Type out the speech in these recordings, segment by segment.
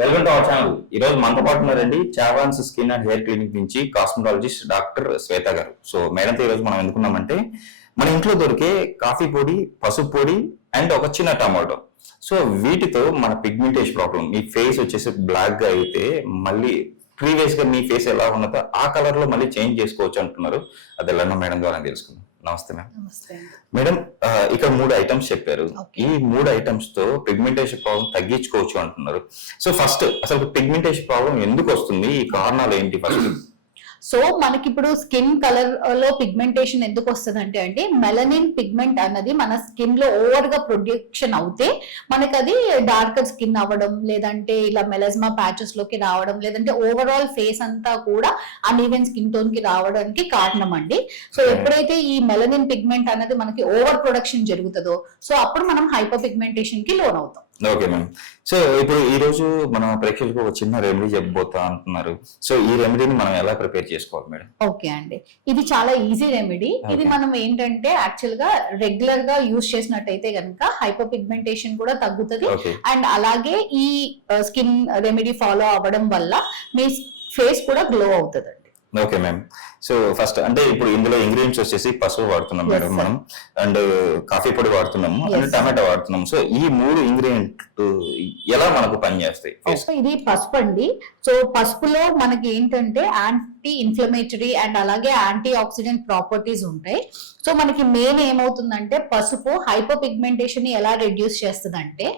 Welcome to our channel. ఈ రోజు మనతో పాటు ఉన్నారండి చావాన్స్ స్కిన్ అండ్ హెయిర్ క్లినిక్ నుంచి కాస్మెటాలజిస్ట్ డాక్టర్ శ్వేత గారు. సో మేడంతో ఈ రోజు మనం ఎందుకున్నామంటే మన ఇంట్లో దొరికే కాఫీ పొడి, పసుపు పొడి అండ్ ఒక చిన్న టమాటో. సో వీటితో మన పిగ్మెంటేషన్ ప్రాబ్లం, మీ ఫేస్ వచ్చేసి బ్లాక్ గా అయితే మళ్ళీ ప్రీవియస్ గా మీ ఫేస్ ఎలా ఉన్నదో ఆ కలర్ లో మళ్ళీ చేంజ్ చేసుకోవచ్చు అంటున్నారు. అది ఎలా మేడం ద్వారా తెలుసుకుందాం. నమస్తే మేడం. మేడం, ఇక్కడ 3 ఐటమ్స్ చెప్పారు. ఈ 3 ఐటమ్స్ తో పిగ్మెంటేషన్ ప్రాబ్లం తగ్గించుకోవచ్చు అంటున్నారు. సో ఫస్ట్ అసలు పిగ్మెంటేషన్ ప్రాబ్లం ఎందుకు వస్తుంది, ఈ కారణాలు ఏంటి ఫస్ట్? సో మనకి ఇప్పుడు స్కిన్ కలర్ లో పిగ్మెంటేషన్ ఎందుకు వస్తుంది అంటే మెలనిన్ పిగ్మెంట్ అన్నది మన స్కిన్ లో ఓవర్ గా ప్రొడక్షన్ అవుతే మనకి అది డార్కర్ స్కిన్ అవ్వడం, లేదంటే ఇలా మెలస్మా ప్యాచెస్ లోకి రావడం, లేదంటే ఓవరాల్ ఫేస్ అంతా కూడా అన్ఈవెన్ స్కిన్ టోన్ కి రావడానికి కారణం అండి. సో ఎప్పుడైతే ఈ మెలనిన్ పిగ్మెంట్ అన్నది మనకి ఓవర్ ప్రొడక్షన్ జరుగుతుందో సో అప్పుడు మనం హైపర్ పిగ్మెంటేషన్ కి లోన్ అవుతాం. Okay madam. సో ఇప్పుడు ఈ రోజు మన ప్రేక్షకులకు ఒక చిన్న రెమెడీ చెప్పబోతా అంటున్నారు. సో ఈ రెమెడీని మనం ఎలా ప్రిపేర్ చేసుకోవాలి మేడం? ఓకే అండి, ఇది చాలా ఈజీ రెమెడీ. ఇది మనం ఏంటంటే యాక్చువల్ గా రెగ్యులర్ గా యూజ్ చేసినట్టయితే కనుక హైపర్ పిగ్మెంటేషన్ కూడా తగ్గుతుంది. అండ్ అలాగే ఈ స్కిన్ రెమెడీ ఫాలో అవ్వడం వల్ల మీ ఫేస్ కూడా గ్లో అవుతుంది. Okay ma'am. సో ఫస్ట్ అంటే ఇప్పుడు ఇందులో ఇంగ్రీడియంట్స్ వచ్చేసి పసుపు వాడుతున్నాం మేడం మనం, అండ్ కాఫీ పొడి వాడుతున్నాము, అండ్ టమాటో వాడుతున్నాం. సో ఈ 3 ఇంగ్రీడియంట్ ఎలా మనకు పనిచేస్తాయి? ఇది పసుపు అండి. సో పసుపులో మనకి ఏంటంటే యాంటీ ఇన్ఫ్లమేటరీ అండ్ అలాగే యాంటీ ఆక్సిడెంట్ ప్రాపర్టీస్ ఉంటాయి. సో మనకి మెయిన్ ఏమవుతుందంటే పసుపు హైపర్ పిగ్మెంటేషన్ ని ఎలా రెడ్యూస్ చేస్తుంది అంటే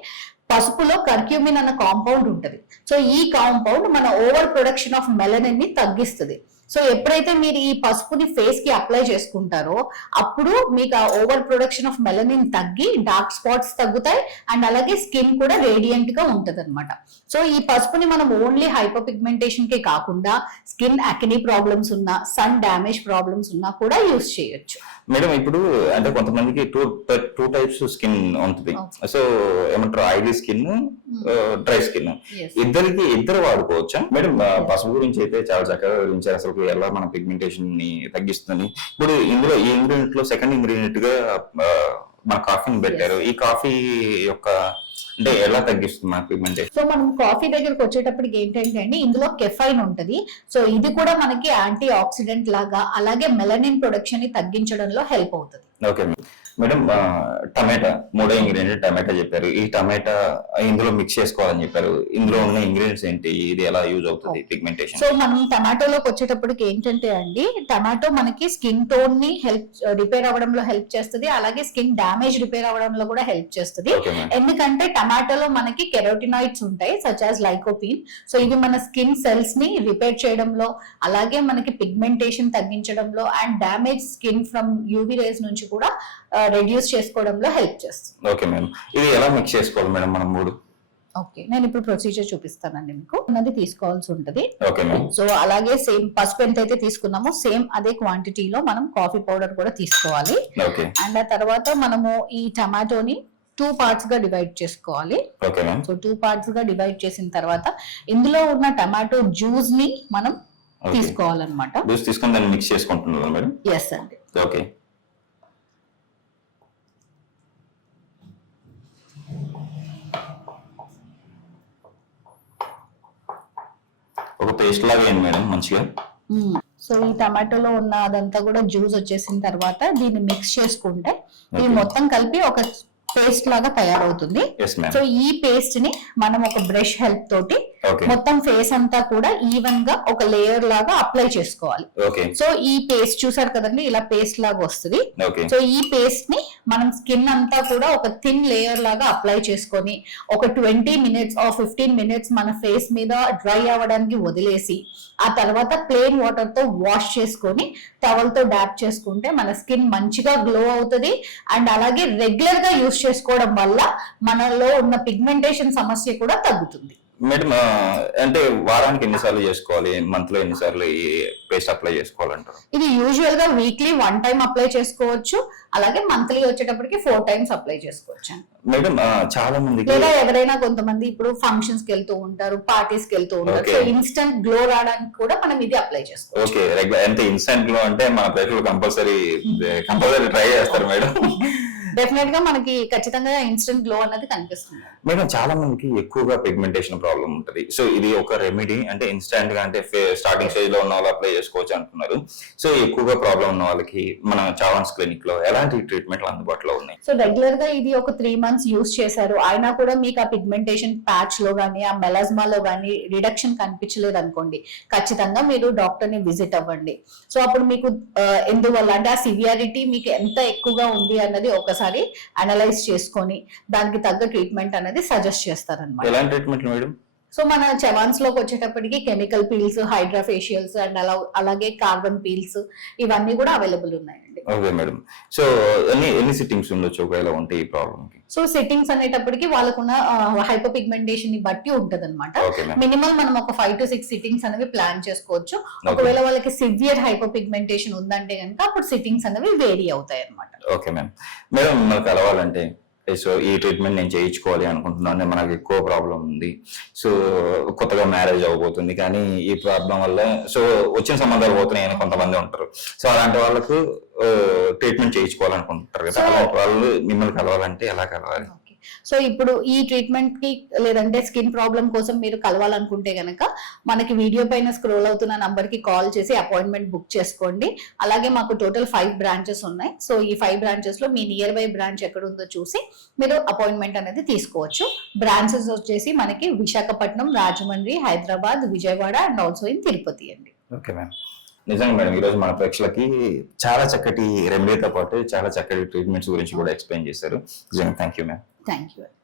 పసుపులో కర్క్యూమిన్ అన్న కాంపౌండ్ ఉంటుంది. సో ఈ కాంపౌండ్ మన ఓవర్ ప్రొడక్షన్ ఆఫ్ మెలనిన్ ని తగ్గిస్తుంది. సో ఎప్పుడైతే మీరు ఈ పసుపుని ఫేస్ కి అప్లై చేసుకుంటారో అప్పుడు మీకు ఆ ఓవర్ ప్రొడక్షన్ ఆఫ్ మెలనిన్ తగ్గి డార్క్ స్పాట్స్ తగ్గుతాయి అండ్ అలాగే స్కిన్ కూడా రేడియంట్ గా ఉంటది అనమాట. సో ఈ పసుపుని మనం ఓన్లీ హైపర్ పిగ్మెంటేషన్ కే కాకుండా స్కిన్ అకినీ ప్రాబ్లమ్స్ ఉన్నా, సన్ డ్యామేజ్ ప్రాబ్లమ్స్ ఉన్నా కూడా యూజ్ చేయొచ్చు. మేడం ఇప్పుడు అంటే కొంతమందికి టూ టైప్స్ స్కిన్ ఉంటుంది. సో ఏమంటారు, ఆయిలీ స్కిన్, డ్రై స్కిన్. ఇద్దరు వాడుకోవచ్చా మేడం? పసుపు గురించి అయితే చాలా చక్కగా వివరించారు, అసలు ఎలా మన పిగ్మెంటేషన్ ని తగ్గిస్తుంది. ఇప్పుడు ఇందులో ఈ ఇంగ్రీడియంట్ లో సెకండ్ ఇంగ్రీడియంట్ గా మన కాఫీని పెట్టారు. ఈ కాఫీ యొక్క అంటే ఎలా తగ్గిస్తుంది మన పిగ్మెంటేషన్? సో మనం కాఫీ దగ్గరకు వచ్చేటప్పటికి ఏంటంటే అండి ఇందులో కెఫైన్ ఉంటది. సో ఇది కూడా మనకి యాంటీ ఆక్సిడెంట్ లాగా అలాగే మెలనిన్ ప్రొడక్షన్ ని తగ్గించడంలో హెల్ప్ అవుతుంది. Okay madam. Tomato 3 ingredient tomato చెప్పారు. ఈ టమాటా ఇందులో మిక్స్ చేసుకోవాలని చెప్పారు. ఇందులో ఉన్న ఇంగ్రీడియంట్స్ ఏంటి, ఇది ఎలా యూజ్ అవుతుంది పిగ్మెంటేషన్? సో మనం టమాటోలోకి వచ్చేటప్పటికి ఏంటంటే అండి టమాటో మనకి స్కిన్ టోన్ ని రిపేర్ అవ్వడంలో హెల్ప్ చేస్తుంది, అలాగే స్కిన్ డ్యామేజ్ రిపేర్ అవ్వడంలో కూడా హెల్ప్ చేస్తుంది. ఎందుకంటే టమాటోలో మనకి కెరోటినాయిడ్స్ ఉంటాయి సచ్ యాజ్ లైకోపీన్. సో ఇవి మన స్కిన్ సెల్స్ ని రిపేర్ చేయడంలో అలాగే మనకి పిగ్మెంటేషన్ తగ్గించడంలో and damage skin from UV rays నుంచి కూడా రెడ్యూస్ చేసుకోవడంలో హెల్ప్ చేస్తుంది. Okay madam. ఇది ఎలా మిక్స్ చేసుకోవాలి మేడం మనం 3? ఓకే, నేను ఇప్పుడు ప్రొసీజర్ చూపిస్తానండి మీకు. అది తీసుకోవాల్సి ఉంటది. Okay madam. సో అలాగే సేమ్ పసుపు ఎంత అయితే తీసుకున్నామో సేమ్ అదే క్వాంటిటీలో మనం కాఫీ పౌడర్ కూడా తీసుకోవాలి. ఓకే. అండ్ ఆ తర్వాత మనము ఈ టమాటోని 2 పార్ట్స్ గా డివైడ్ చేసుకోవాలి. Okay madam. సో 2 పార్ట్స్ గా డివైడ్ చేసిన తర్వాత ఇందులో ఉన్న టమాటో జ్యూస్ ని మనం తీసుకోవాలన్నమాట. జ్యూస్ తీసుకొని దాన్ని మిక్స్ చేసుకుంటున్నాం మేడం? ఎస్ అండి. ఓకే. ఒక పేస్ట్ లాగా ఏంటి మేడం మంచిగా? సో ఈ టమాటోలో ఉన్న అదంతా కూడా జ్యూస్ వచ్చేసిన తర్వాత దీన్ని మిక్స్ చేసుకుంటే ఇది మొత్తం కలిపి ఒక పేస్ట్ లాగా తయారవుతుంది. సో ఈ పేస్ట్ ని మనం ఒక బ్రష్ హెల్ప్ తోటి మొత్తం ఫేస్ అంతా కూడా ఈవెన్ గా ఒక లేయర్ లాగా అప్లై చేసుకోవాలి. సో ఈ పేస్ట్ చూసారు కదండి, ఇలా పేస్ట్ లాగా వస్తుంది. సో ఈ పేస్ట్ ని మనం స్కిన్ అంతా కూడా ఒక థిన్ లేయర్ లాగా అప్లై చేసుకొని ఒక 20 మినిట్స్ ఆర్ 15 మినిట్స్ మన ఫేస్ మీద డ్రై అవ్వడానికి వదిలేసి ఆ తర్వాత ప్లెయిన్ వాటర్ తో వాష్ చేసుకొని టవల్ తో డాప్ చేసుకుంటే మన స్కిన్ మంచిగా గ్లో అవుతుంది. అండ్ అలాగే రెగ్యులర్ గా యూజ్ చేసుకోవడం వల్ల మనలో ఉన్న పిగ్మెంటేషన్ సమస్య కూడా తగ్గుతుంది. మేడం అంటే వారానికి ఎన్నిసార్లు చేసుకోవాలి, మంత్ లో ఎన్నిసార్లు ఈ పేస్ట్ అప్లై చేసుకోవాలంటారు? ఇది యూజువల్ గా వీక్లీ 1 టైం అప్లై చేసుకోవచ్చు, అలాగే మంత్లీ వచ్చేటప్పటికి 4 టైమ్స్ అప్లై చేసుకోవచ్చు. మేడం చాలా మంది లేదా ఎవరైనా కొంతమంది ఇప్పుడు ఫంక్షన్స్ కి వెళ్తూ ఉంటారు, పార్టీస్ కి వెళ్తూ ఉంటారు. సో ఇన్స్టెంట్ గ్లో రావడానికి కూడా మనం ఇది అప్లై చేసుకోవచ్చు. ఓకే. ఎంత ఇన్స్టెంట్ గ్లో అంటే మన ప్రేక్షకులు కంపల్సరీ ట్రై చేస్తారు మేడం. డెఫినెట్ గా మనకి ఖచ్చితంగా ఇన్స్టెంట్ గ్లో అన్నది కనిపిస్తుంది. మేడం చాలా మందికి ఎక్కువగా పిగ్మెంటేషన్ ప్రాబ్లం ఉంటుంది. సో ఇది ఒక రెమెడీ అంటే ఇన్స్టాంట్ గా అంటే స్టార్టింగ్ స్టేజ్ లో ఉన్న వాళ్ళు అప్లై చేసుకోవచ్చు అంటున్నారు. సో ఎక్కువగా ప్రాబ్లం ఉన్న వాళ్ళకి మన చావన్స్ క్లినిక్ లో ఎలాంటి ట్రీట్మెంట్లు అందుబాటులో ఉన్నాయి? సో రెగ్యులర్ గా ఇది ఒక 3 months యూస్ చేశారు, అయినా కూడా మీకు ఆ పిగ్మెంటేషన్ ప్యాచ్ లో గానీ ఆ మెలాస్మాలో గానీ రిడక్షన్ కనిపించలేదు అనుకోండి, ఖచ్చితంగా మీరు డాక్టర్ ని విజిట్ అవ్వండి. సో అప్పుడు మీకు ఎందువల్ల అంటే ఆ సివియారిటీ మీకు ఎంత ఎక్కువగా ఉంది అన్నది ఒకసారి అనలైజ్ చేసుకొని దానికి తగ్గ ట్రీట్మెంట్ అనేది సజెస్ట్ చేస్తారన్నమాట. ఎలాంటి ట్రీట్మెంట్లు మేడం? సో మన చవాన్స్ లోకి వచ్చేటప్పటికి chemical peels, hydra facials and అలాగే కార్బన్ పీల్స్ ఇవన్నీ కూడా అవైలబుల్ ఉన్నాయండి. Okay madam. సో ఎన్ని సిట్టింగ్స్ ఉండొచ్చు ఒకవేళ ఉంటే ఈ ప్రాబ్లమ్ కి? సో సెట్టింగ్స్ అనేటప్పటికి వాళ్ళకున్న హైపర్ పిగ్మెంటేషన్ ని బట్టి ఉంటది అనమాట. మినిమం మనం ఒక 5 to 6 సిట్టింగ్స్ అనేవి ప్లాన్ చేసుకోవచ్చు. ఒకవేళ వాళ్ళకి సివియర్ హైపర్ పిగ్మెంటేషన్ ఉందంటే కనుక అప్పుడు సిట్టింగ్స్ అనేవి వేరీ అవుతాయి అనమాట. Okay ma'am. మేడం మనకు కలవాలంటే సో ఈ ట్రీట్మెంట్ నేను చేయించుకోవాలి అనుకుంటున్నాను, మనకు ఎక్కువ ప్రాబ్లం ఉంది, సో కొత్తగా మ్యారేజ్ అవ్వబోతుంది, కానీ ఈ ప్రాబ్లం వల్ల సో వచ్చిన సంబంధాలు పోతున్నాయని కొంతమంది ఉంటారు. సో అలాంటి వాళ్ళకు ట్రీట్మెంట్ చేయించుకోవాలనుకుంటారు కదా, అలాంటి వాళ్ళు మిమ్మల్ని కలవాలంటే ఎలా కలవాలి? సో ఇప్పుడు ఈ ట్రీట్మెంట్ కి లేదంటే స్కిన్ ప్రాబ్లం కోసం మీరు కలవాలనుకుంటే గనక మనకి వీడియో పైన స్క్రోల్ అవుతున్న నంబర్ కి కాల్ చేసి అపాయింట్మెంట్ బుక్ చేసుకోండి. అలాగే మాకు టోటల్ 5 బ్రాంచెస్ ఉన్నాయి. సో ఈ 5 బ్రాంచెస్ లో మీ నియర్ బై బ్రాంచ్ ఎక్కడ ఉందో చూసి మీరు అపాయింట్మెంట్ అనేది తీసుకోవచ్చు. బ్రాంచెస్ వచ్చేసి మనకి Visakhapatnam, Rajahmundry, Hyderabad, Vijayawada and also in Tirupati అండి. Okay ma'am. నిజంగా మేడం ఈరోజు మన ప్రేక్షకులకి చాలా చక్కటి రెమెడీతో పాటు చాలా చక్కటి ట్రీట్మెంట్స్ గురించి కూడా ఎక్స్ప్లెయిన్ చేశారు. నిజంగా thank you ma'am. Thank you.